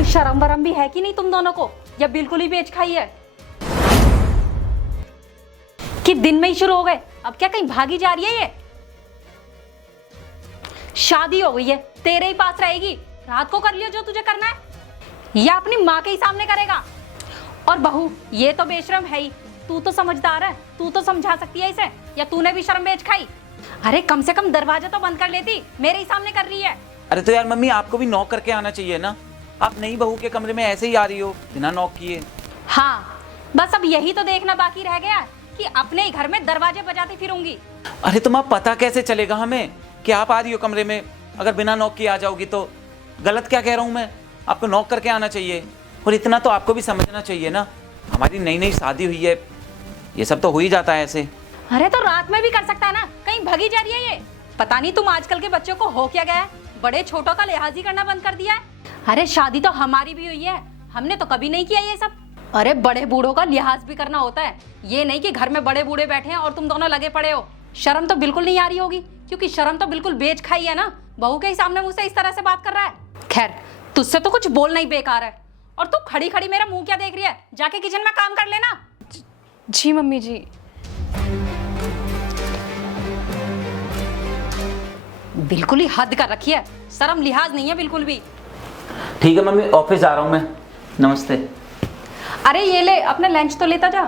कोई शर्म वरम भी है कि नहीं तुम दोनों को, या बिल्कुल ही बेच खाई है कि दिन में ही शुरू हो गए? अब क्या कहीं भागी जा रही है ये? शादी हो गई है, तेरे ही पास रहेगी, रात को कर लियो जो तुझे करना है, या अपनी माँ के ही सामने करेगा। और बहू ये तो बेशरम है ही, तू तो समझदार है, तू तो समझा सकती है इसे, या तूने भी शर्म बेच खाई? अरे कम से कम दरवाजा तो बंद कर लेती, मेरे ही सामने कर रही है। अरे तो यार मम्मी आपको भी नॉक करके आना चाहिए ना, आप नई बहू के कमरे में ऐसे ही आ रही हो बिना नॉक किए। हाँ बस अब यही तो देखना बाकी रह गया कि अपने ही घर में दरवाजे बजाती फिरूंगी। अरे तुम आप पता कैसे चलेगा हमें कि आप आ रही हो कमरे में? अगर बिना नॉक किए आ जाओगी तो गलत क्या कह रहा हूँ मैं? आपको नॉक करके आना चाहिए, और इतना तो आपको भी समझना चाहिए ना, हमारी नई नई शादी हुई है, ये सब तो हो ही जाता है ऐसे। अरे तो रात में भी कर सकता है ना, कहीं भगी जा रही है ये? पता नहीं तुम आजकल के बच्चों को हो क्या गया है, बड़े छोटों का लिहाज ही करना बंद कर दिया है। अरे शादी तो हमारी भी हुई है, हमने तो कभी नहीं किया ये सब। अरे बड़े बूढ़ों का लिहाज भी करना होता है, ये नहीं कि घर में बड़े बूढ़े बैठे हैं और तुम दोनों लगे पड़े हो। शर्म तो बिल्कुल नहीं आ रही होगी, क्योंकि शर्म तो बिल्कुल बेच खाई है ना, बहू के ही सामने मुझसे इस तरह से बात कर रहा है। खैर तुझसे तो कुछ बोलना ही बेकार है, और तू खड़ी खड़ी मेरा मुंह क्या देख रही है? जाके किचन में काम कर लेना। जी मम्मी जी। बिल्कुल ही हद कर रखी है, शर्म लिहाज नहीं है बिल्कुल भी। ठीक है मम्मी, ऑफिस जा रहा हूँ मैं, नमस्ते। अरे ये ले अपना लंच तो लेता जा।